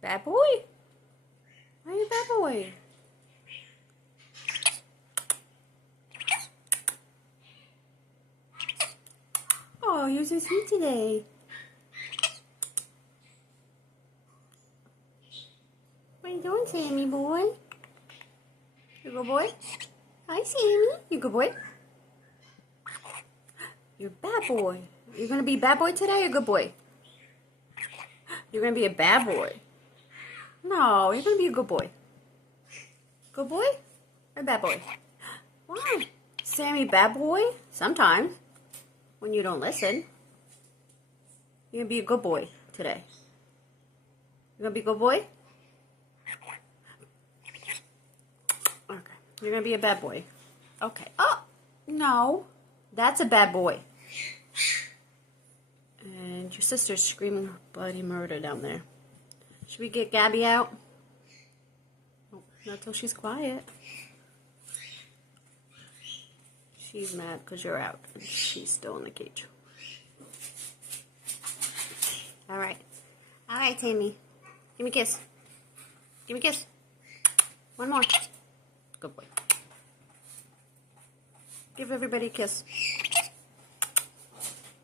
Bad boy? Why are you a bad boy? Oh, you're so sweet today. What are you doing, Sammy boy? You good boy? Hi, Sammy. You good boy? You're a bad boy. You're gonna be a bad boy today or good boy? You're gonna be a bad boy. No, you're gonna be a good boy. Good boy or bad boy? Why? Sammy, bad boy? Sometimes. When you don't listen. You're gonna be a good boy today. You're gonna be a good boy? Okay. You're gonna be a bad boy. Okay. Oh, no. That's a bad boy. And your sister's screaming bloody murder down there. Should we get Gabby out? Oh, not till she's quiet. She's mad because you're out and she's still in the cage. All right. All right, Tammy. Give me a kiss. Give me a kiss. One more. Good boy. Give everybody a kiss.